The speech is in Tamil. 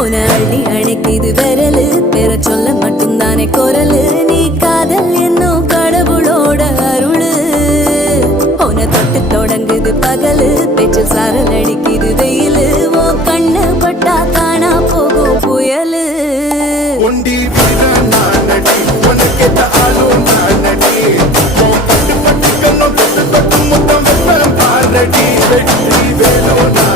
உன அள்ளி அணைக்குது விரலு பெற சொல்ல மட்டும்தானே குரலு நீ காதல் என்னும் கடவுளோட அருளு உன தொட்டு தொடங்குது பகலு பேச்சில் சாரல் அடிக்குது வெயிலு ஓ கண்ணு பட்டா காணா போகும் புயலு ஒண்டி வீரன் நானடி உனக்கேத்த ஆளும் நானடி பட்டு பட்டு கண்ணம் தொட்டு தொட்டு முத்தம் வெப்பம் பாரடி வெற்றி வேலோ நான்